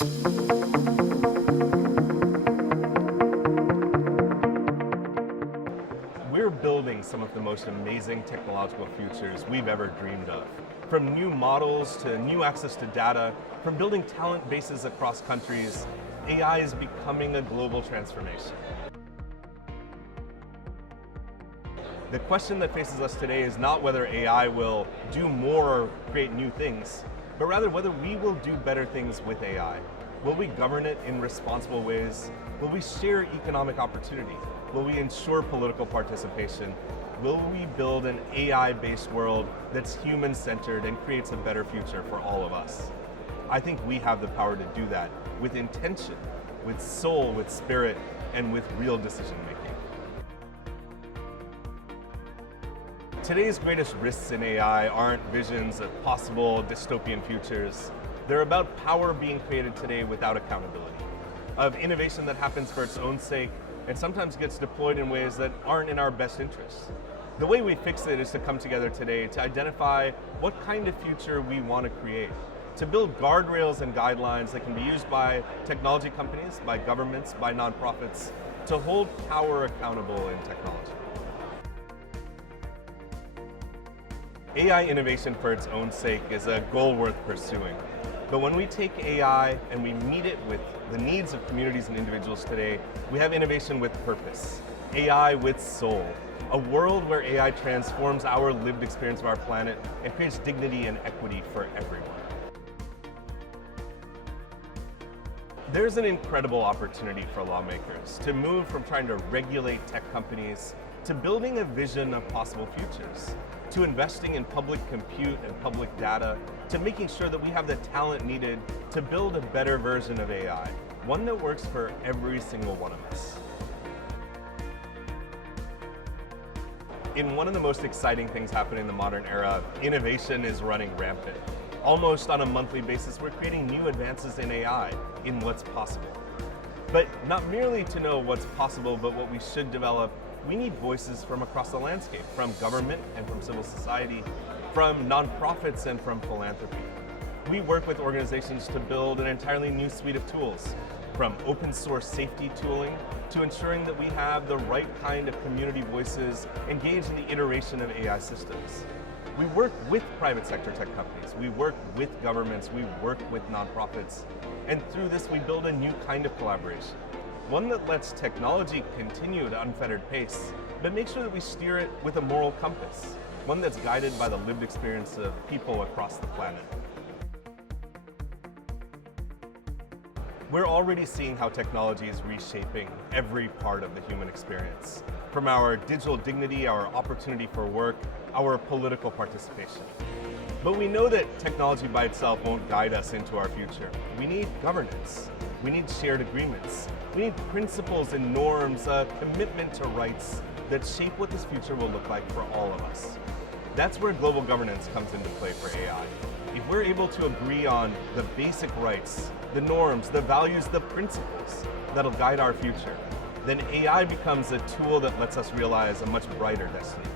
We're building some of the most amazing technological futures we've ever dreamed of. From new models to new access to data, from building talent bases across countries, AI is becoming a global transformation. The question that faces us today is not whether AI will do more or create new things, but rather whether we will do better things with AI. Will we govern it in responsible ways? Will we share economic opportunity? Will we ensure political participation? Will we build an AI-based world that's human-centered and creates a better future for all of us? I think we have the power to do that with intention, with soul, with spirit, and with real decision-making. Today's greatest risks in AI aren't visions of possible dystopian futures. They're about power being created today without accountability, of innovation that happens for its own sake and sometimes gets deployed in ways that aren't in our best interests. The way we fix it is to come together today to identify what kind of future we want to create, to build guardrails and guidelines that can be used by technology companies, by governments, by nonprofits, to hold power accountable in technology. AI innovation for its own sake is a goal worth pursuing. But when we take AI and we meet it with the needs of communities and individuals today, we have innovation with purpose, AI with soul, a world where AI transforms our lived experience of our planet and creates dignity and equity for everyone. There's an incredible opportunity for lawmakers to move from trying to regulate tech companies to building a vision of possible futures, to investing in public compute and public data, to making sure that we have the talent needed to build a better version of AI, one that works for every single one of us. In one of the most exciting things happening in the modern era, innovation is running rampant. Almost on a monthly basis, we're creating new advances in AI, in what's possible. But not merely to know what's possible, but what we should develop, we need voices from across the landscape, from government and from civil society, from nonprofits and from philanthropy. We work with organizations to build an entirely new suite of tools, from open source safety tooling to ensuring that we have the right kind of community voices engaged in the iteration of AI systems. We work with private sector tech companies, we work with governments, we work with nonprofits, and through this we build a new kind of collaboration. One that lets technology continue at an unfettered pace, but make sure that we steer it with a moral compass, one that's guided by the lived experience of people across the planet. We're already seeing how technology is reshaping every part of the human experience, from our digital dignity, our opportunity for work, our political participation. But we know that technology by itself won't guide us into our future. We need governance. We need shared agreements. We need principles and norms, a commitment to rights that shape what this future will look like for all of us. That's where global governance comes into play for AI. If we're able to agree on the basic rights, the norms, the values, the principles that'll guide our future, then AI becomes a tool that lets us realize a much brighter destiny.